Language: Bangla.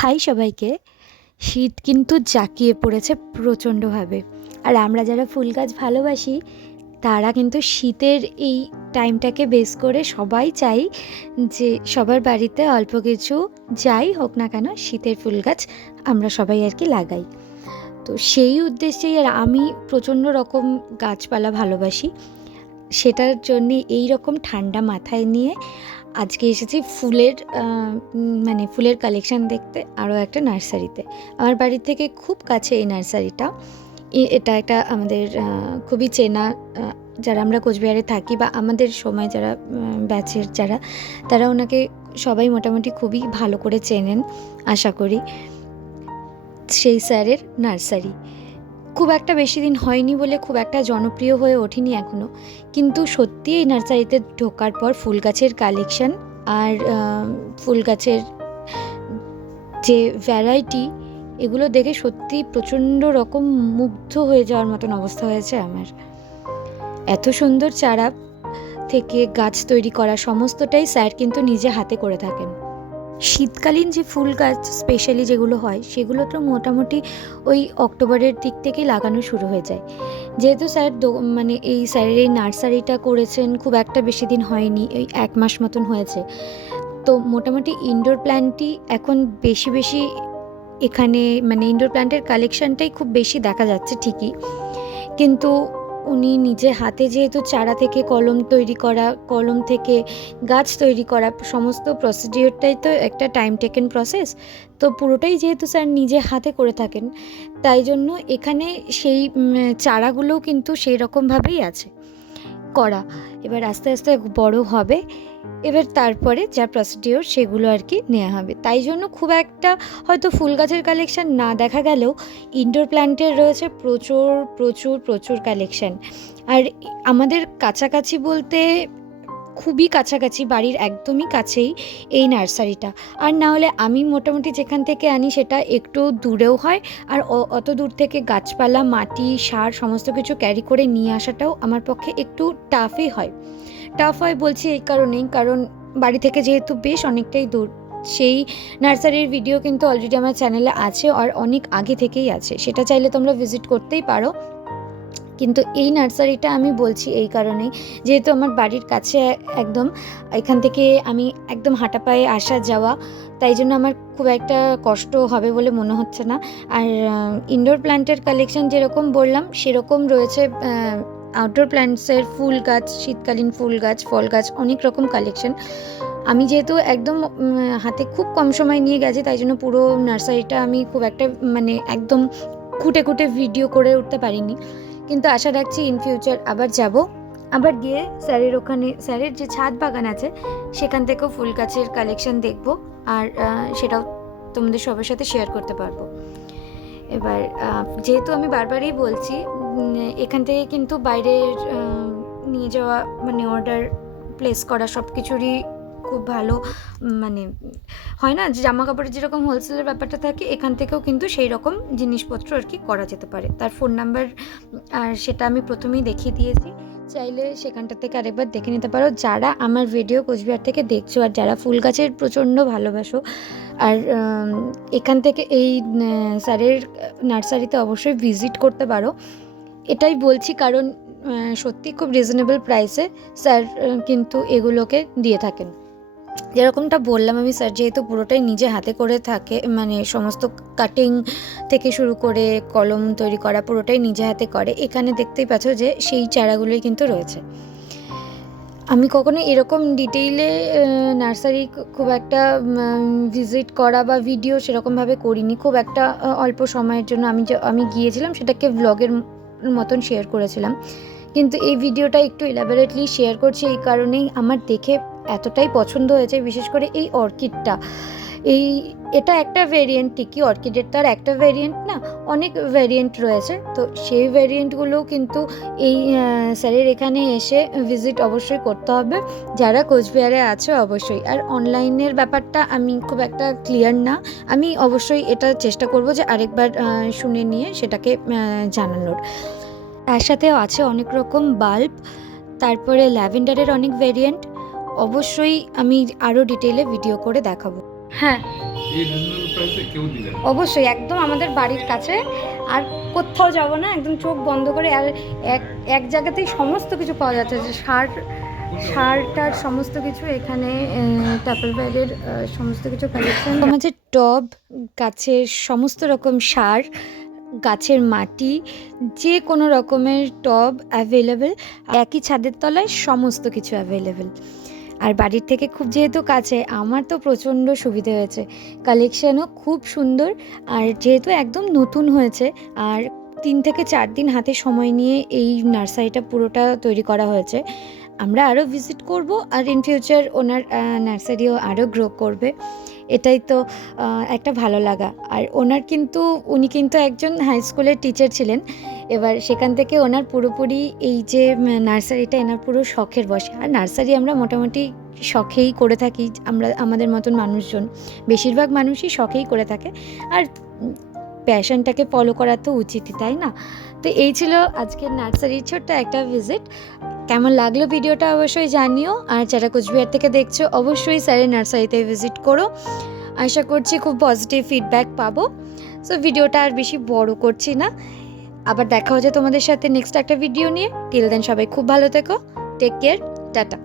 হাই সবাইকে। শীত কিন্তু জাঁকিয়ে পড়েছে প্রচণ্ডভাবে। আর আমরা যারা ফুল গাছ ভালোবাসি তারা কিন্তু শীতের এই টাইমটাকে বেস করে সবাই চাই যে সবার বাড়িতে অল্প কিছু যাই হোক না কেন শীতের ফুল গাছ আমরা সবাই আর কি লাগাই। তো সেই উদ্দেশ্যেই আর আমি প্রচণ্ড রকম গাছপালা ভালোবাসি, সেটার জন্যে এই রকম ঠান্ডা মাথায় নিয়ে আজকে এসেছি ফুলের কালেকশান দেখতে আরও একটা নার্সারিতে। আমার বাড়ির থেকে খুব কাছে এই নার্সারিটা। এটা একটা আমাদের খুবই চেনা, যারা আমরা কোচবিহারে থাকি বা আমাদের সময় যারা ব্যাচের তারা ওনাকে সবাই মোটামুটি খুবই ভালো করে চেনেন আশা করি। সেই স্যারের নার্সারি খুব একটা বেশি দিন হয়নি বলে খুব একটা জনপ্রিয় হয়ে ওঠেনি এখনও, কিন্তু সত্যি এই নার্সারিতে ঢোকার পর ফুল গাছের কালেকশান আর ফুল গাছের যে ভ্যারাইটি এগুলো দেখে সত্যি প্রচণ্ড রকম মুগ্ধ হয়ে যাওয়ার মতন অবস্থা হয়েছে আমার। এত সুন্দর চারা থেকে গাছ তৈরি করা সমস্তটাই স্যার কিন্তু নিজে হাতে করে থাকেন। শীতকালীন যে ফুল গাছ স্পেশালি যেগুলো হয় সেগুলো তো মোটামুটি ওই অক্টোবরের দিক থেকেই লাগানো শুরু হয়ে যায়। যেহেতু স্যার এই স্যারের এই নার্সারিটা করেছেন খুব একটা বেশি দিন হয়নি, ওই 1 মাস মতন হয়েছে। তো মোটামুটি ইনডোর প্ল্যান্টই এখন বেশি এখানে, ইনডোর প্ল্যান্টের কালেকশানটাই খুব বেশি দেখা যাচ্ছে ঠিকই, কিন্তু উনি নিজে হাতে যেহেতু চারা থেকে কলম তৈরি করা, কলম থেকে গাছ তৈরি করা সমস্ত প্রসিডিওরটাই তো একটা টাইম টেকেন প্রসেস, তো পুরোটাই যেহেতু স্যার নিজে হাতে করে থাকেন তাই জন্য এখানে সেই চারাগুলোও কিন্তু সেই রকমভাবেই আছে করা। এবার আস্তে আস্তে বড় হবে, এবার তারপরে যা প্রসিডিওর সেগুলো আর কি নেওয়া হবে। তাই জন্য খুব একটা হয়তো ফুল গাছের কালেকশান না দেখা গেলেও ইনডোর প্ল্যান্টের রয়েছে প্রচুর প্রচুর প্রচুর কালেকশান। আর আমাদের কাছাকাছি বলতে খুবই কাছাকাছি, বাড়ির একদমই কাছেই এই নার্সারিটা। আর না হলে আমি মোটামুটি যেখান থেকে আনি সেটা একটু দূরেও হয়, আর অত দূর থেকে গাছপালা, মাটি, সার সমস্ত কিছু ক্যারি করে নিয়ে আসাটাও আমার পক্ষে একটু টাফই হয়। টাফ হয় বলছি এই কারণেই, কারণ বাড়ি থেকে যেহেতু বেশ অনেকটাই দূর। সেই নার্সারির ভিডিও কিন্তু অলরেডি আমার চ্যানেলে আছে আর অনেক আগে থেকেই আছে, সেটা চাইলে তোমরা ভিজিট করতেই পারো। কিন্তু এই নার্সারিটা আমি বলছি এই কারণেই, যেহেতু আমার বাড়ির কাছে একদম, এখান থেকে আমি একদম হাঁটা পায়ে আসা যাওয়া, তাই জন্য আমার খুব একটা কষ্ট হবে বলে মনে হচ্ছে না। আর ইনডোর প্ল্যান্টের কালেকশন যেরকম বললাম সেরকম রয়েছে আউটডোর প্ল্যান্টসের ফুল গাছ, শীতকালীন ফুল গাছ, ফল গাছ, অনেক রকম কালেকশন। আমি যেহেতু একদম হাতে খুব কম সময় নিয়ে গেছি তাই জন্য পুরো নার্সারিটা আমি খুব একটা একদম খুঁটে খুঁটে ভিডিও করে উঠতে পারিনি, কিন্তু আশা রাখছি ইন ফিউচার আবার যাব, আবার গিয়ে স্যারের ওখানে, স্যারের যে ছাদ বাগান আছে সেখান থেকেও ফুল গাছের কালেকশন দেখব, আর সেটাও তোমাদের সবার সাথে শেয়ার করতে পারবো। এবার যেহেতু আমি বারবারই বলছি, এখান থেকে কিন্তু বাইরের নিয়ে যাওয়া অর্ডার প্লেস করা সব কিছুরই খুব ভালো হয় না, যে জামা কাপড়ের যেরকম হোলসেলের ব্যাপারটা থাকে এখান থেকেও কিন্তু সেই রকম জিনিসপত্র আর কি করা যেতে পারে। তার ফোন নাম্বার আর সেটা আমি প্রথমেই দেখিয়ে দিয়েছি, চাইলে সেখানটা থেকে আরেকবার দেখে নিতে পারো যারা আমার ভিডিও কোচবিহার থেকে দেখছো, আর যারা ফুল গাছের প্রচণ্ড ভালোবাসো। আর এখান থেকে এই স্যারের নার্সারিতে অবশ্যই ভিজিট করতে পারো, এটাই বলছি কারণ সত্যি খুব রিজনেবল প্রাইসে স্যার কিন্তু এগুলোকে দিয়ে থাকেন। যেরকমটা বললাম আমি, স্যার যেহেতু পুরোটাই নিজে হাতে করে থাকে, সমস্ত কাটিং থেকে শুরু করে কলম তৈরি করা পুরোটাই নিজে হাতে করে। এখানে দেখতেই পাচ্ছ যে সেই চারাগুলোই কিন্তু রয়েছে। আমি কখনো এরকম ডিটেইলে নার্সারি খুব একটা ভিজিট করা বা ভিডিও সেরকমভাবে করিনি, খুব একটা অল্প সময়ের জন্য আমি গিয়েছিলাম, সেটাকে ভ্লগের মতন শেয়ার করেছিলাম। কিন্তু এই ভিডিওটা একটু এলাবোরেটলি শেয়ার করছি এই কারণেই, আমার দেখে এতটাই পছন্দ হয়েছে, বিশেষ করে এই অর্কিডটা। এটা একটা ভেরিয়েন্ট ঠিকই, অর্কিডের তার একটা ভেরিয়েন্ট না, অনেক ভেরিয়েন্ট রয়েছে, তো সেই ভেরিয়েন্টগুলোও কিন্তু এই স্যারের এখানে এসে ভিজিট অবশ্যই করতে হবে যারা কোচবিহারে আছে অবশ্যই। আর অনলাইনের ব্যাপারটা আমি খুব একটা ক্লিয়ার না, আমি অবশ্যই এটা চেষ্টা করব যে আরেকবার শুনে নিয়ে সেটাকে জানানোর। তার সাথেও আছে অনেক রকম বাল্ব, তারপরে ল্যাভেন্ডারের অনেক ভেরিয়েন্ট, অবশ্যই আমি আরও ডিটেলে ভিডিও করে দেখাবো। হ্যাঁ, এই রিজনেবল প্রাইসে কেউ দিবে না। অবশ্যই একদম আমাদের বাড়ির কাছে, আর কোথাও যাব না, একদম চোখ বন্ধ করে। আর এক এক জায়গাতেই সমস্ত কিছু পাওয়া যাচ্ছে, যে সারটার সমস্ত কিছু এখানে, টাপেলওয়্যারের সমস্ত কিছু কালেকশন, আমাদের টব, গাছের সমস্ত রকম সার, গাছের মাটি, যে কোনো রকমের টব অ্যাভেলেবেল, একই ছাদের তলায় সমস্ত কিছু অ্যাভেলেবেল। আর বাড়ির থেকে খুব যেহেতু কাছে, আমার তো প্রচণ্ড সুবিধে হয়েছে। কালেকশানও খুব সুন্দর, আর যেহেতু একদম নতুন হয়েছে, আর 3 থেকে 4 দিন হাতে সময় নিয়ে এই নার্সারিটা পুরোটা তৈরি করা হয়েছে। আমরা আরও ভিজিট করব, আর ইন ফিউচার ওনার নার্সারিও আরও গ্রো করবে। এটাই তো একটা ভালো লাগা। আর উনি কিন্তু একজন হাই স্কুলের টিচার ছিলেন। এবার সেখান থেকে ওনার পুরোপুরি এই যে নার্সারিটা, এনার পুরো শখের বশে। আর নার্সারি আমরা মোটামুটি শখেই করে থাকি, আমাদের মতন মানুষজন, বেশিরভাগ মানুষই শখেই করে থাকে। আর প্যাশনটাকে ফলো করা তো উচিতই, তাই না? তো এই ছিল আজকের নার্সারির ছোট্ট একটা ভিজিট। কেমন লাগলো ভিডিওটা অবশ্যই জানিও। আর যারা কোচবিহার থেকে দেখছো, অবশ্যই স্যারের নার্সারিতে ভিজিট করো। আশা করছি খুব পজিটিভ ফিডব্যাক পাবো। সো ভিডিওটা আর বেশি বড় করছি না, আবার দেখা হচ্ছে তোমাদের সাথে নেক্সট একটা ভিডিও নিয়ে। টিল দেন সবাই খুব ভালো থেকো, টেক কেয়ার, টাটা।